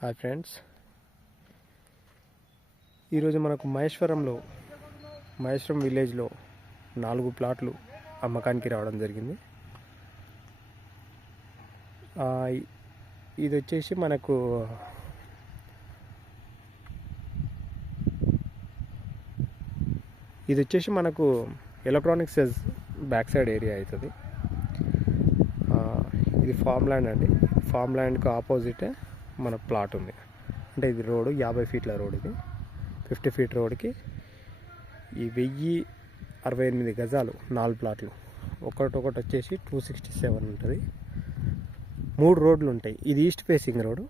Hi friends, ఈరోజు మనకు మహేశ్వరం విలేజ్లో 4 ప్లాట్లు అమ్మకానికి రావడం జరిగింది. ఇది వచ్చేసి మనకు electronic SEZ back side area అవుతుంది. ఇది ఫామ్ ల్యాండ్ అండి. ఫామ్ ల్యాండ్కి ఆపోజిటే మన ప్లాట్ ఉంది. అంటే ఇది రోడ్డు 50 ఫీట్ల రోడ్. ఇది 50 ఫీట్ రోడ్కి ఈ 1068 గజాలు 4 ప్లాట్లు. ఒకటి వచ్చేసి 267 ఉంటుంది. 3 రోడ్లు ఉంటాయి. ఇది ఈస్ట్ ఫేసింగ్ రోడ్డు.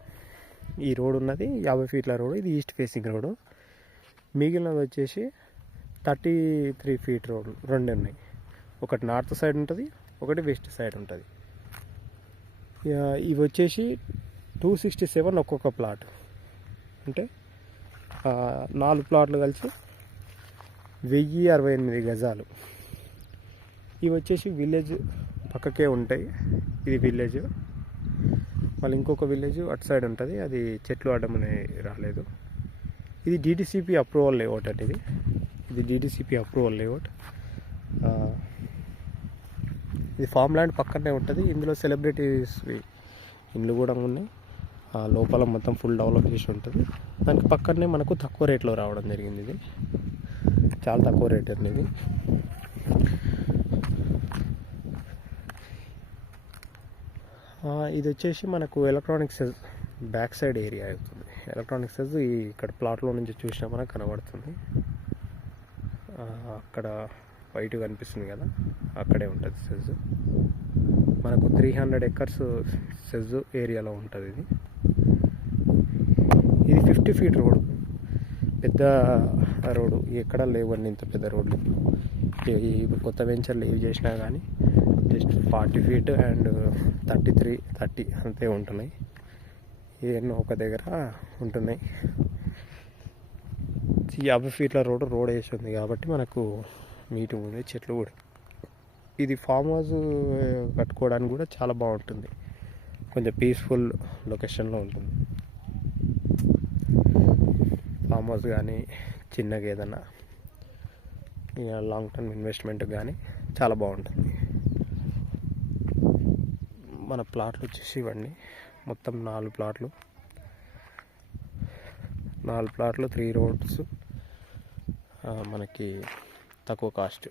ఈ రోడ్ ఉన్నది 50 ఫీట్ల రోడ్డు. ఇది ఈస్ట్ ఫేసింగ్ రోడ్డు. మిగిలినది వచ్చేసి 33 ఫీట్ రోడ్లు 2 ఉన్నాయి. ఒకటి నార్త్ సైడ్ ఉంటుంది, ఒకటి వెస్ట్ సైడ్ ఉంటుంది. ఇవి వచ్చేసి 267 ఒక్కొక్క ప్లాట్. అంటే 4 ప్లాట్లు కలిసి 1068 గజాలు. ఇవి వచ్చేసి విలేజ్ పక్కకే ఉంటాయి. ఇది విలేజ్. మళ్ళీ ఇంకొక విలేజ్ అటు సైడ్ ఉంటుంది. అది చెట్లు అడ్డమని రాలేదు. ఇది డిటిసిపి అప్రూవల్ లేఅవుట్ అండి. ఇది డిటిసిపి అప్రూవల్ లేఅవుట్. ఇది ఫామ్ ల్యాండ్ పక్కనే ఉంటుంది. ఇందులో సెలబ్రిటీస్ ఇండ్లు కూడా ఉన్నాయి. లోపల మొత్తం ఫుల్ డెవలప్ చేసి ఉంటుంది. దానికి పక్కనే మనకు తక్కువ రేట్లో రావడం జరిగింది. ఇది చాలా తక్కువ రేట్ అండి. ఇది వచ్చేసి మనకు electronic SEZ back side area అవుతుంది. ఎలక్ట్రానిక్ సెజ్ ఇక్కడ ప్లాట్లో నుంచి చూసినా మనకు కనబడుతుంది. అక్కడ వైట్ కనిపిస్తుంది కదా, అక్కడే ఉంటుంది సెజ్. మనకు 300 ఎకర్స్ సెజ్ ఏరియాలో ఉంటుంది. ఇది 50 ఫీట్ రోడ్. పెద్ద రోడ్డు ఎక్కడ లేవండి ఇంత పెద్ద రోడ్లు. కొత్త వెంచర్లు ఏవి చేసినా కానీ జస్ట్ 40 ఫీట్ అండ్ 30 అంతే ఉంటున్నాయి. ఏమో ఒక దగ్గర ఉంటున్నాయి. 50 ఫీట్ల రోడ్ వేసి ఉంది కాబట్టి మనకు నీట్గా ఉంది. చెట్లు కూడా. ఇది ఫామ్ హౌస్ కట్టుకోవడానికి కూడా చాలా బాగుంటుంది. కొంచెం పీస్ఫుల్ లొకేషన్లో ఉంటుంది. ఫామ్ హౌస్ కానీ చిన్నగా ఏదైనా లాంగ్ టర్మ్ ఇన్వెస్ట్మెంట్ కానీ చాలా బాగుంటుంది. మన ప్లాట్లు వచ్చేసి ఇవ్వండి. మొత్తం 4 ప్లాట్లు, 3 రోడ్స్. మనకి తక్కువ కాస్ట్.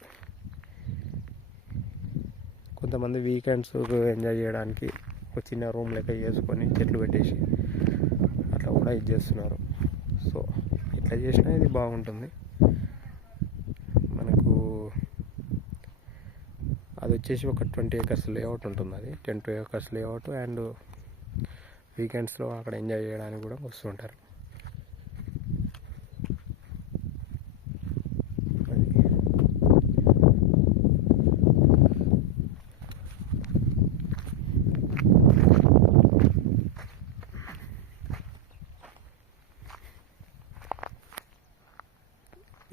కొంతమంది వీకెండ్స్ ఎంజాయ్ చేయడానికి ఒక చిన్న రూమ్ లెక్క చేసుకొని చెట్లు పెట్టేసి అట్లా కూడా ఇది చేస్తున్నారు. సో ఇట్లా చేసినా ఇది బాగుంటుంది. మనకు అది వచ్చేసి ఒక 20 ఎకర్స్ లేఅవుట్ ఉంటుంది. అది 10 ఎకర్స్ లేఅవుట్. అండ్ వీకెండ్స్లో అక్కడ ఎంజాయ్ చేయడానికి కూడా వస్తుంటారు.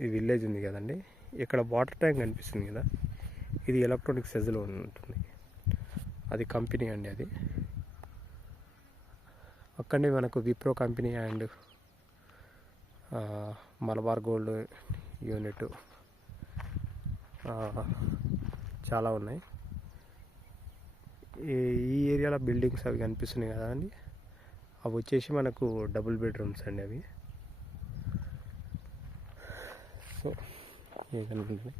ఈ విలేజ్ ఉంది కదండి, ఇక్కడ వాటర్ ట్యాంక్ కనిపిస్తుంది కదా, ఇది ఎలక్ట్రానిక్ సెజ్లో ఉంటుంది. అది కంపెనీ అండి. అది అక్కడనే మనకు Wipro company and Malabar gold unit చాలా ఉన్నాయి. ఈ ఏరియాలో బిల్డింగ్స్ అవి కనిపిస్తున్నాయి కదా అండి, అవి వచ్చేసి మనకు డబుల్ బెడ్రూమ్స్ అండి. అవి సో ఏదనుకుంటుంది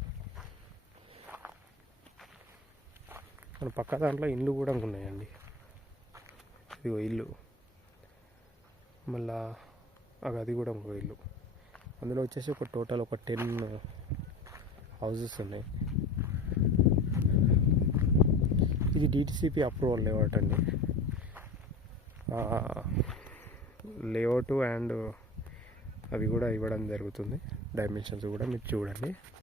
మన పక్క దాంట్లో ఇల్లు కూడా ఉన్నాయండి. ఇదిగో ఇల్లు, మళ్ళా అది కూడా ఇంకో ఇల్లు. అందులో వచ్చేసి ఒక టోటల్ ఒక 10 హౌసెస్ ఉన్నాయి. ఇది డిటిసిపి అప్రూవల్ లేఅవుట్ అండి. లేఅవుట్ అండ్ అవి కూడా ఇవ్వడం జరుగుతుంది. డైమెన్షన్స్ కూడా మీరు చూడండి.